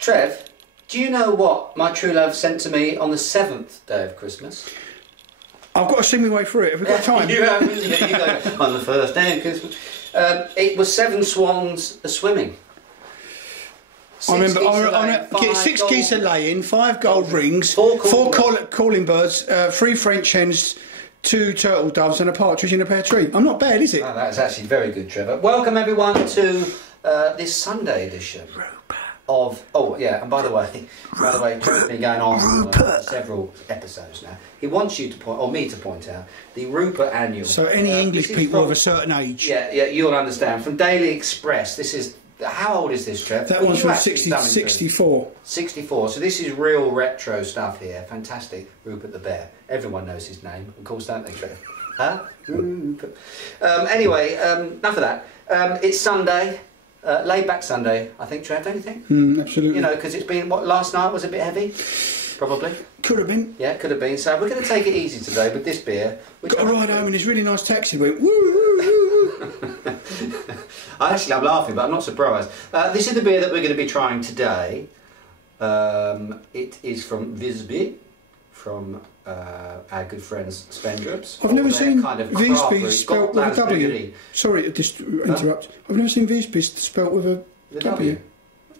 Trev, do you know what my true love sent to me on the 7th day of Christmas? I've got to sing my way through it. Have we got time? You have, you go, on the first day of Christmas. It was 7 swans a-swimming. I remember, 6 geese a laying, 5 gold rings, 4 calling birds, 3 French hens, 2 turtle doves and a partridge in a pear tree. I'm not bad, is it? Oh, that's actually very good, Trevor. Welcome everyone to this Sunday edition of... Oh, yeah, and by the way, Trevor's been going on for several episodes now. He wants you to point, or me to point out, the Rupert Annual. So any English people of a certain age. Yeah, you'll understand. From Daily Express, this is... How old is this, Trev? That one's from 64. 64. So this is real retro stuff here. Fantastic. Rupert the Bear. Everyone knows his name, of course, don't they, Trev? Huh? Rupert. Anyway, enough of that. It's Sunday. Laid back Sunday, I think, Trev, don't you think? Absolutely. You know, because it's been, what, last night was a bit heavy? Probably. Could have been. Yeah, could have been. So we're going to take it easy today with this beer. Got a ride home in this really nice taxi. Went woo woo woo. Actually, I'm laughing, but I'm not surprised. This is the beer that we're going to be trying today. It is from Visby, from our good friends Spendrups. I've never seen kind of Visby spelt with a W. Sorry to interrupt. I've never seen Visby spelt with a W.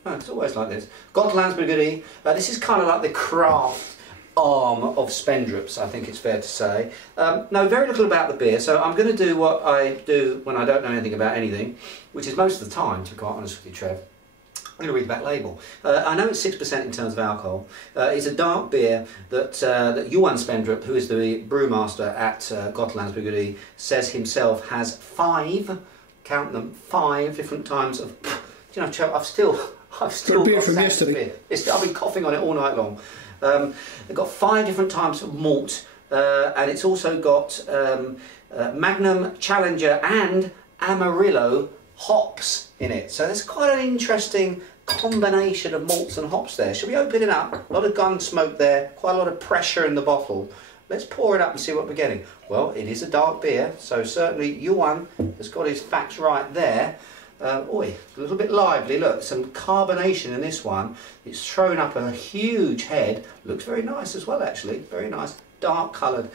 Oh, it's always like this. Gotlandsbryggeri. This is kind of like the craft arm of Spendrups, I think it's fair to say. Know very little about the beer, so I'm going to do what I do when I don't know anything about anything, which is most of the time, to be quite honest with you, Trev. I'm going to read the back label. I know it's 6% in terms of alcohol. It's a dark beer that Johan Spendrup, who is the brewmaster at Gotlandsbryggeri, says himself has 5, count them, 5 different times of... You know, Trev, I've still got beer from yesterday. I've been coughing on it all night long. They've got 5 different types of malt, and it's also got Magnum, Challenger and Amarillo hops in it. So there's quite an interesting combination of malts and hops there. Shall we open it up? A lot of gun smoke there, quite a lot of pressure in the bottle. Let's pour it up and see what we're getting. Well, it is a dark beer, so certainly Johan has got his facts right there. A little bit lively, look, some carbonation in this one. It's thrown up a huge head, looks very nice as well actually, very nice, dark coloured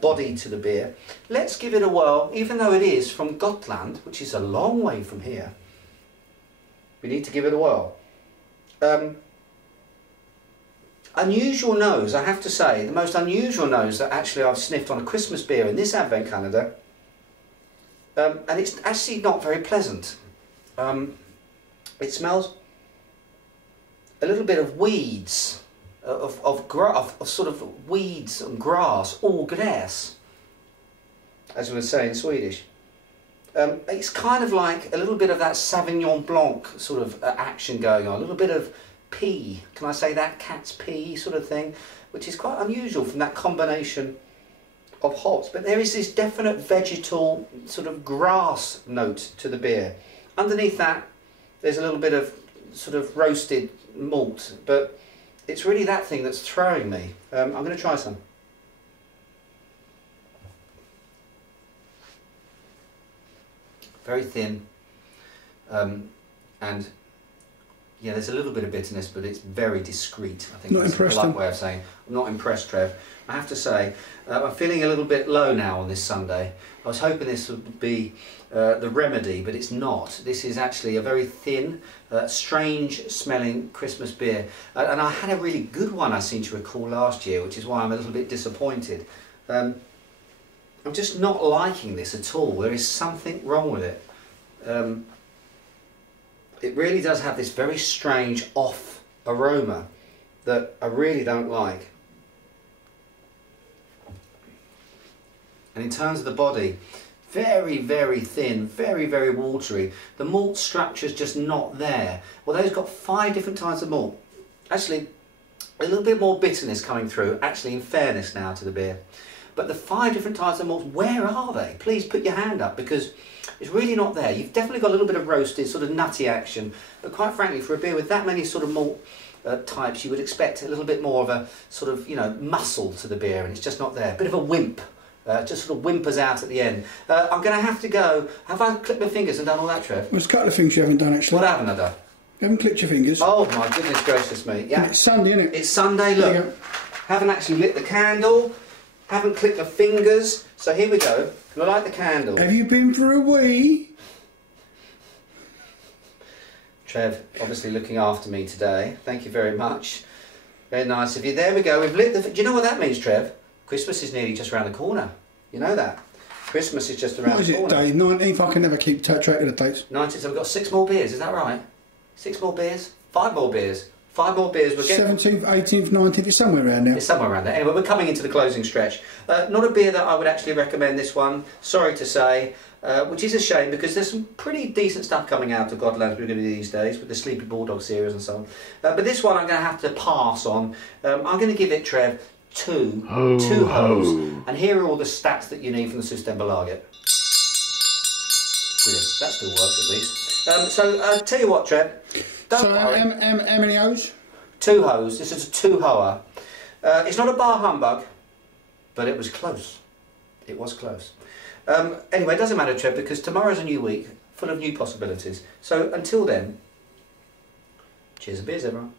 body to the beer. Let's give it a whirl, even though it is from Gotland, which is a long way from here. We need to give it a whirl. Unusual nose, I have to say, the most unusual nose that actually I've sniffed on a Christmas beer in this advent calendar, and it's actually not very pleasant. It smells a little bit of weeds, of sort of weeds and grass, ogräs, as we would say in Swedish. It's kind of like a little bit of that Sauvignon Blanc sort of action going on, a little bit of pea, can I say that, cat's pea sort of thing, which is quite unusual from that combination of hops. But there is this definite vegetal sort of grass note to the beer. Underneath that, there's a little bit of sort of roasted malt, but it's really that thing that's throwing me. I'm going to try some. Very thin, and yeah, there's a little bit of bitterness, but it's very discreet. I think that's a polite way of saying I'm not impressed, Trev. I have to say, I'm feeling a little bit low now on this Sunday. I was hoping this would be the remedy, but it's not. This is actually a very thin, strange smelling Christmas beer. And I had a really good one, I seem to recall, last year, which is why I'm a little bit disappointed. I'm just not liking this at all. There is something wrong with it. It really does have this very strange off aroma that I really don't like. And in terms of the body, very, very thin, very, very watery. The malt structure's just not there. Although it's got 5 different types of malt. Actually, a little bit more bitterness coming through, actually, in fairness now to the beer. But the 5 different types of malts, where are they? Please put your hand up, because it's really not there. You've definitely got a little bit of roasted, sort of nutty action. But quite frankly, for a beer with that many sort of malt types, you would expect a little bit more of a sort of, you know, muscle to the beer, and it's just not there. A bit of a wimp Just sort of whimpers out at the end. I'm going to have to go. Have I clipped my fingers and done all that, Trev? There's a couple of things you haven't done actually. What haven't I done? You haven't clipped your fingers. Oh my goodness gracious me. Yeah. And it's Sunday, isn't it? It's Sunday, look. Haven't actually lit the candle. Haven't clipped my fingers. So here we go. Can I light the candle? Have you been for a wee? Trev, obviously looking after me today. Thank you very much. Very nice of you. There we go. We've lit the... Do you know what that means, Trev? Christmas is nearly just around the corner. You know that? Christmas is just around the corner. What is it, day? 19th? I can never keep track of the dates. 19th, so we've got 6 more beers, is that right? 6 more beers? 5 more beers? 5 more beers. We're getting... 17th, 18th, 19th, it's somewhere around there. It's somewhere around there. Anyway, we're coming into the closing stretch. Not a beer that I would actually recommend, this one, sorry to say, which is a shame because there's some pretty decent stuff coming out of Godlands these days with the Sleepy Bulldog series and so on. But this one I'm going to have to pass on. I'm going to give it, Trev, 2 hoes. And here are all the stats that you need from the Systembolaget. Brilliant. That still works at least. So tell you what, Trev. Don't worry. How many hoes? 2 hoes. This is a 2-hoer. It's not a bar humbug, but it was close. It was close. Anyway, it doesn't matter, Trev, because tomorrow's a new week, full of new possibilities. So until then, cheers and beers, everyone.